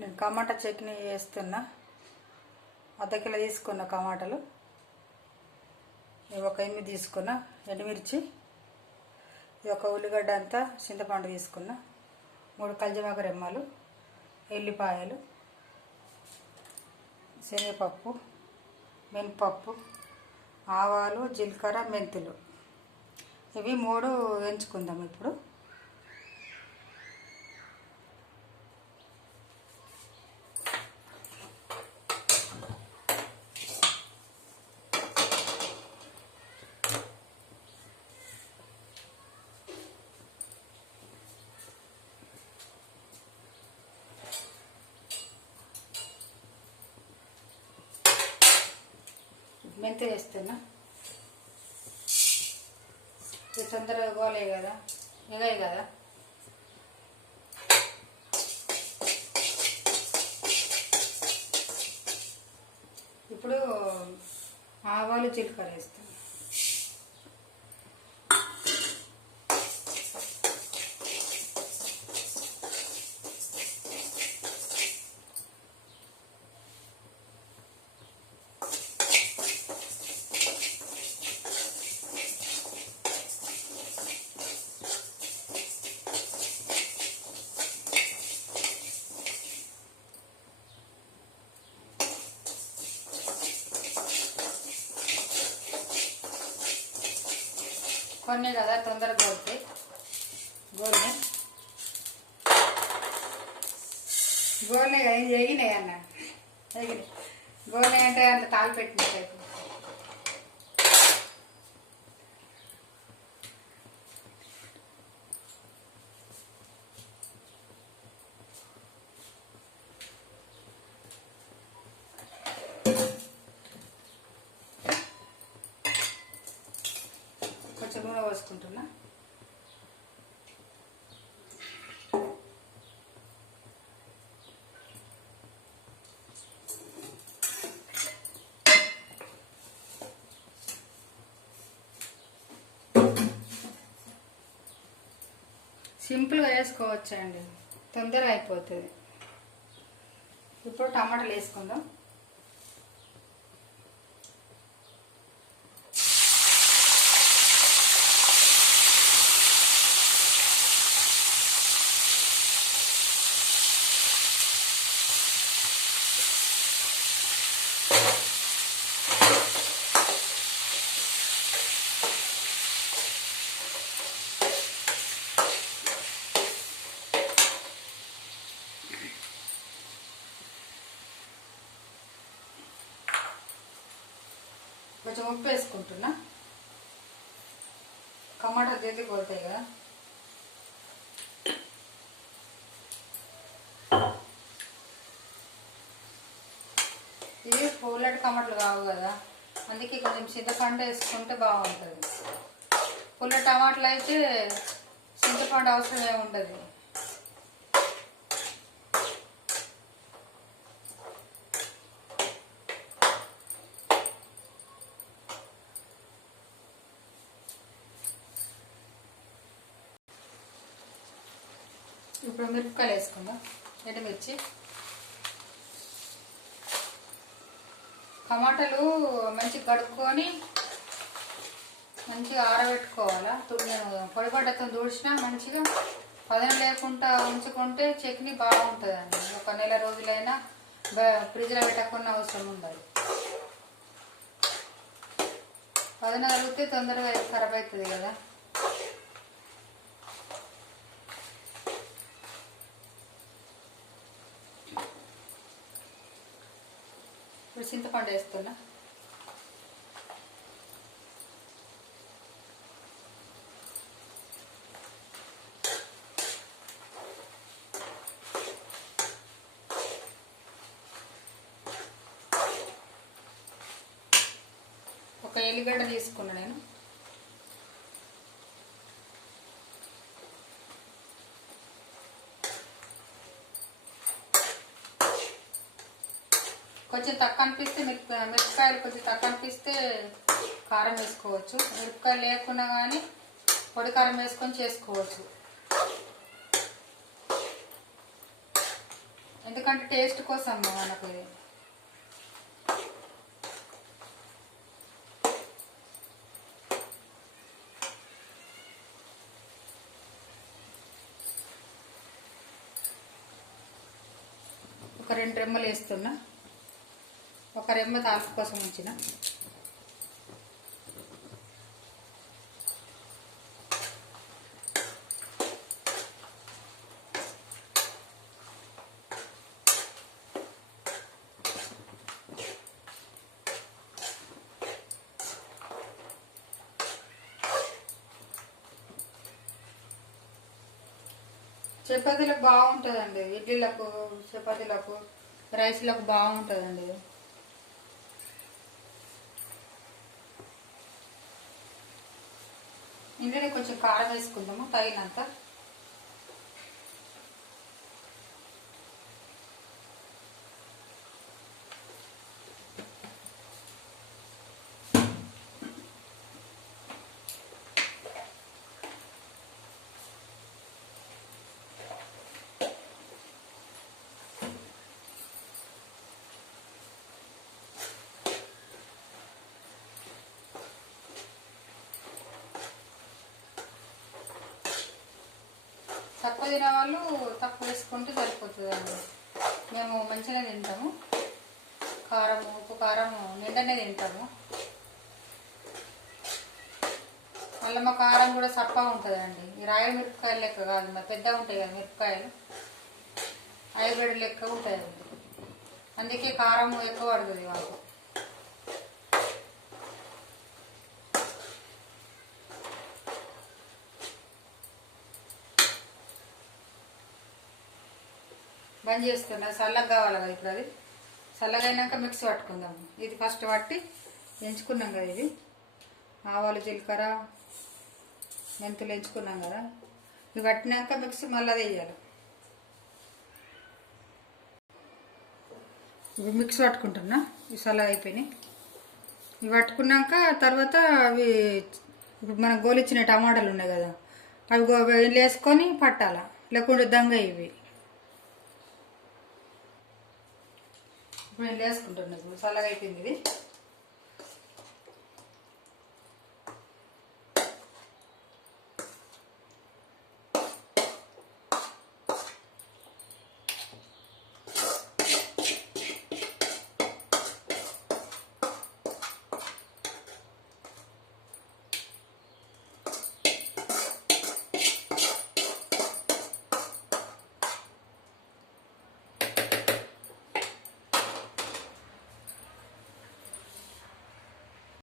నేను టమాటా చట్నీ చేస్తున్నా. అర్ధ కిలో తీసుకున్న టమాటాలు, ఒక 8 తీసుకున్న ఎండుమిర్చి, ఒక ఉల్లిగడ్డ అంతా, చింతపండు తీసుకున్న, 3 కల్జమాక రెమ్మలు, ఎల్లిపాయలు, శనగపప్పు, మినపప్పు, ఆవాలు, జీలకర్ర, మెంతులు. ఇవి 3 వేయించుకుందాం. ఇప్పుడు మెంతి వేస్తున్నా. ఇది తొందరగా గోలే కదా, ఎగాయి కదా. ఇప్పుడు ఆవాలు, జీలకర్ర వేస్తాను. కొన్ని కదా తొందరగా గోలుతాయి. గోల్నే కదా, ఇది ఎగినాయి అన్న, ఎగినాయి. గోల్నే అంటే అంత తాలు పెట్టినట్టు. కొంచెం నూనె పోసుకుంటున్నా. సింపుల్గా వేసుకోవచ్చండి, తొందరగా అయిపోతుంది. ఇప్పుడు టమాటాలు వేసుకుందాం. కొంచెం ఉప్పు వేసుకుంటున్నా. టమాటా చేతికి పోతాయి కదా. ఇవి పుల్లటి టమాటాలు కావు కదా, అందుకే కొంచెం చింతపండు వేసుకుంటే బాగుంటుంది. పుల్ల టమాటాలు అయితే చింతపండు అవసరం ఏమి ఉండదు. ఇప్పుడు మిరపకాయలు వేసుకుందాం. ఎండుమిర్చి, టమాటాలు మంచిగా కడుక్కొని మంచిగా ఆరబెట్టుకోవాలా. పొడిగడ్డతో తుడిచినా మంచిగా పదన లేకుండా ఉంచుకుంటే చట్నీ బాగుంటుందండి. ఒక నెల రోజులైనా ఫ్రిడ్జ్లో పెట్టకుండా అవసరం ఉండదు. పదన కలిగితే తొందరగా ఖరాబ్ అవుతుంది కదా. ఇప్పుడు చింతపండు వేస్తున్నా. ఒక ఎల్లిగడ్డ తీసుకున్నా నేను. కొంచెం తక్కువ అనిపిస్తే మిరపకాయలు కొంచెం తక్కువ అనిపిస్తే కారం వేసుకోవచ్చు. మిరపకాయలు లేకున్నా కానీ పొడి కారం వేసుకొని చేసుకోవచ్చు. ఎందుకంటే టేస్ట్ కోసం మనకు ఇది. ఒక 2 రెమ్మలు వేస్తున్నా, ఒక రెమ్మ తాలింపు కోసం ఉంచిన. చపాతీలకు బాగుంటుందండి, ఇడ్లీలకు, చపాతీలకు, రైస్లకు బాగుంటుందండి. ఇందులో కొంచెం కారం వేసుకుందాము తగినంత. తక్కువ తినే వాళ్ళు తక్కువ వేసుకుంటే సరిపోతుందండి. మేము మంచిగా తింటాము, కారం ఉప్పు కారం నిండనే తింటాము. మళ్ళీ మా కారం కూడా సప్పగా ఉంటుందండి. ఈ రాయల మిరపకాయలు లెక్క కాదు, మా పెద్దగా ఉంటాయి కదా మిరపకాయలు, హైబ్రిడ్ లెక్క ఉంటాయండి. అందుకే కారం ఎక్కువ పడుతుంది మాకు. బంద్ చేస్తున్నా, చల్లగా కావాలి కదా ఇప్పుడు. అది చల్లగా అయినాక మిక్సీ పట్టుకుందాము. ఇది ఫస్ట్ పట్టి ఎంచుకున్నాం కదా, ఇది ఆవాలు జీలకర్ర మెంతులు ఎంచుకున్నాం కదా, ఇవి పట్టినాక మిక్సీ మళ్ళీ అది వేయాలి. ఇవి మిక్సీ పట్టుకుంటున్నా, ఇవి చల్లగా అయిపోయినాయి. ఇవి పట్టుకున్నాక తర్వాత అవి ఇప్పుడు మనం గోలిచ్చిన టమాటాలు ఉన్నాయి కదా, అవి వేసుకొని పట్టాలా, లేకుంటే దంగ ఇవి. ఇప్పుడు నేను వేసుకుంటున్నాను, చల్లగా అయిపోయింది ఇది.